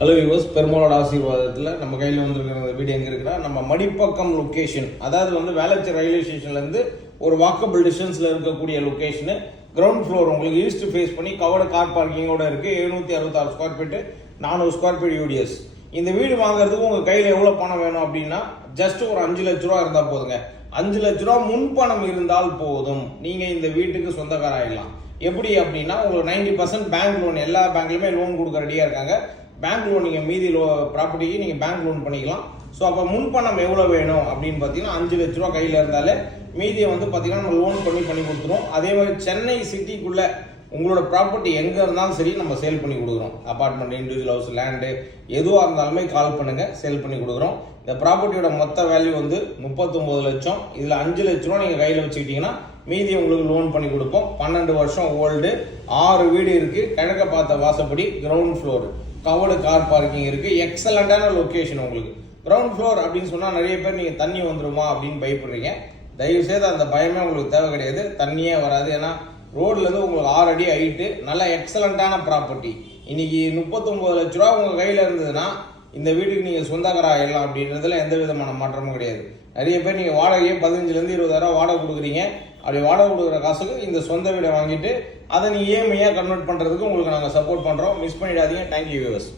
Hello viewers, பெருமாளோட ஆசீர்வாதத்தில் நம்ம கையில் வந்துருக்கிற வீடு எங்கே இருக்குன்னா நம்ம மடிப்பக்கம் லொக்கேஷன், அதாவது வேளச்சேரி ரயில்வே ஸ்டேஷன்லேருந்து ஒரு வாக்கபிள் டிஸ்டன்ஸில் இருக்கக்கூடிய லொக்கேஷனு. கிரவுண்ட் ஃப்ளோர் உங்களுக்கு ஈஸ்ட் ஃபேஸ் பண்ணி கவர்டு கார் பார்க்கிங்கோட இருக்குது. 766 square feet, 400 square feet UDS. இந்த வீடு வாங்குறதுக்கு உங்கள் கையில் எவ்வளோ பணம் வேணும் அப்படின்னா ஜஸ்ட் ஒரு 5 லட்ச ரூபா இருந்தால் போதுங்க. 5 லட்ச ரூபா முன்பணம் இருந்தால் போதும், நீங்கள் இந்த வீட்டுக்கு சொந்தக்காராயிடலாம். எப்படி அப்படின்னா உங்களுக்கு 90% பேங்க் லோன், எல்லா பேங்க்லையுமே லோன் கொடுக்க ரெடியாக இருக்காங்க. பேங்க் லோன் நீங்கள் மீதி ப்ராப்பர்ட்டிக்கு நீங்கள் பேங்க் லோன் பண்ணிக்கலாம். ஸோ அப்போ முன்பணம் எவ்வளோ வேணும் அப்படின்னு பார்த்தீங்கன்னா 5 லட்ச ரூபா கையில் இருந்தாலே மீதியை பார்த்தீங்கன்னா நம்ம லோன் பண்ணி கொடுத்துருவோம். அதே மாதிரி சென்னை சிட்டிக்குள்ளே உங்களோட ப்ராப்பர்ட்டி எங்கே இருந்தாலும் சரி நம்ம சேல் பண்ணி கொடுக்குறோம். அப்பார்ட்மெண்ட், இண்டிவிஜுவல் ஹவுஸ், லேண்டு எதுவாக இருந்தாலுமே கால் பண்ணுங்கள், சேல் பண்ணி கொடுக்குறோம். இந்த ப்ராப்பர்ட்டியோட மொத்த வேல்யூ 39 லட்சம். இதில் 5 லட்ச ரூபா நீங்கள் கையில் வச்சுக்கிட்டிங்கன்னா மீதி உங்களுக்கு லோன் பண்ணி கொடுப்போம். 12 வருஷம் ஓல்டு, 6 வீடு இருக்குது. கிழக்க பார்த்த வாசப்படி, ground floor, covered car parking இருக்குது. எக்ஸலண்டான லொக்கேஷன். உங்களுக்கு கிரவுண்ட் ஃப்ளோர் அப்படின்னு சொன்னால் நிறைய பேர் நீங்கள் தண்ணி வந்துருமா அப்படின்னு பயப்படுறீங்க. தயவுசெய்து அந்த பயமே உங்களுக்கு தேவை கிடையாது. தண்ணியே வராது. ஏன்னா ரோட்லேருந்து உங்களுக்கு 6 அடி ஹைட்டு, நல்ல எக்ஸலண்டான ப்ராப்பர்ட்டி. இன்னைக்கு 39 லட்ச ரூபா உங்கள் கையில் இருந்ததுன்னா இந்த வீட்டுக்கு நீங்கள் சொந்தக்காராயிடலாம் அப்படின்றதுல எந்த விதமான மாற்றமும் கிடையாது. நிறைய பேர் நீங்கள் வாடகையே 15,000 to 20,000 வாடகை கொடுக்குறீங்க. அப்படி வாடகை கொடுக்குற காசுக்கு இந்த சொந்த வீடை வாங்கிட்டு அதை நீ இஎம்ஐயாக கன்வெர்ட் பண்ணுறதுக்கு உங்களுக்கு நாங்கள் சப்போர்ட் பண்ணுறோம். மிஸ் பண்ணிடாதீங்க. Thank you viewers.